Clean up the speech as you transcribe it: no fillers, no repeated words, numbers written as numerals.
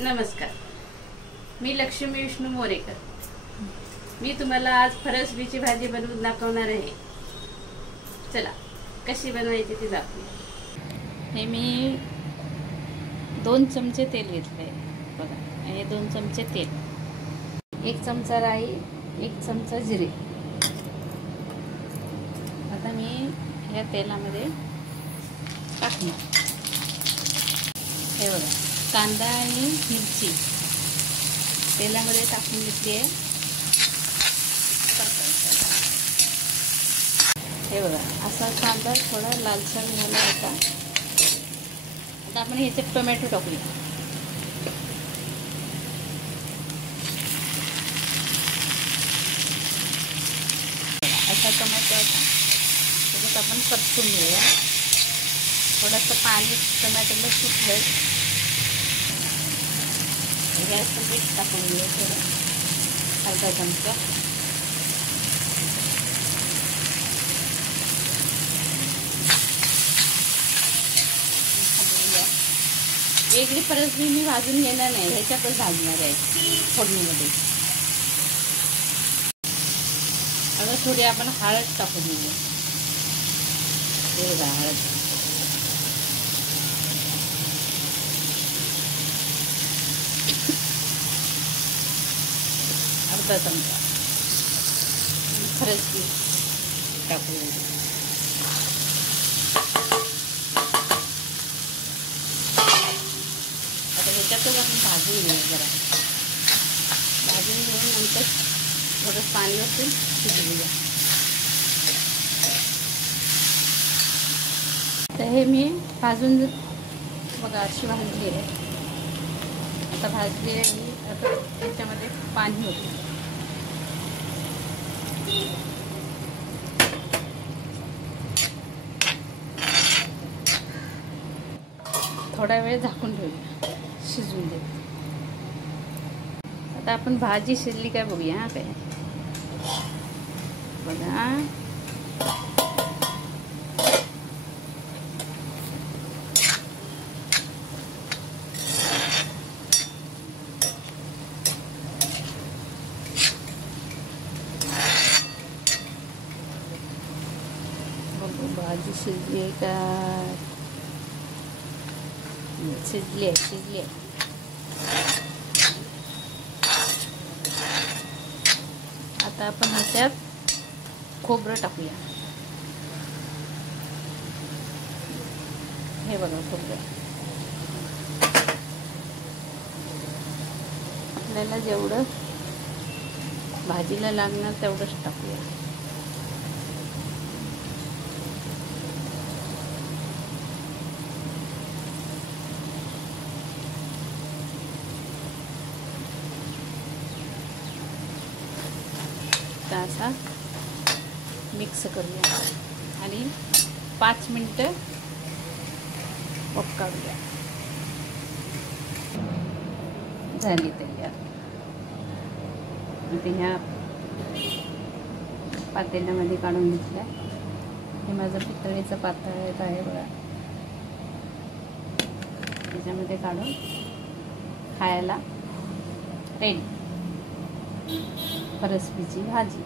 नमस्कार, मी लक्ष्मी विष्णू मोरेकर. मी तुम्हाला आज फरसबीची भाजी बनवून दाखवणार आहे. चला कशी बनवायची ती दाखवू. हे मी 2 चमचे तेल घेतले. बघा, हे 2 चमचे तेल, 1 चमचा राई, 1 चमचा जिरे. आता मी या तेलामध्ये टाकणार. हे बघा, कांदा आणि मिरची तेलामध्ये टाकून घेतली आहे. हे बघा, असा कांदा थोडा लालसर झाला होता. आता आपण ह्याच्यात टोमॅटो टाकूया. असा टोमॅटो होता, त्याच्यात आपण परतून घेऊया. थोडंसं पाणी टोमॅटोला सुटलं. गॅसचं पीठ टाकून घेऊया थोडं, अर्धा चमचा. वेगळी फरसबी मी भाजून घेणार नाही, ह्याच्यातच भाजणार आहे फोडणीमध्ये. आता थोडी आपण हळद टाकून घेऊया. हे बघा, हळद अर्धा चमचा. फरसबी टाकून घेऊ. आता ह्याच्यातच आपण भाजून घेऊ. जरा भाजून घेऊन नंतर थोडं पाणी वापरून शिजवूया. तर हे मी भाजून बघा अशी भाजली आहे. आता भाजली आहे. आता त्याच्यामध्ये पाणी होतं. थोडा वेळ झाकून ठेवूया, शिजवून दे. आता आपण भाजी शिजली काय बघूया. हा काय बघा, भाजी शिजली आहे का? शिजली आहे. आता आपण ह्याच्यात खोबरं टाकूया. हे बघा खोबरं. आपल्याला जेवढं भाजीला लागणार तेवढंच टाकूया. असा मिक्स करूया आणि 5 मिनिटं वाफ काढूया. झाली तयार. आता ह्या पातेल्यामध्ये काढून घेतल्या. हे माझं पितळेचं पातेलं आहे बघा. त्याच्यामध्ये काढून खायला रेडी फरसबीची भाजी.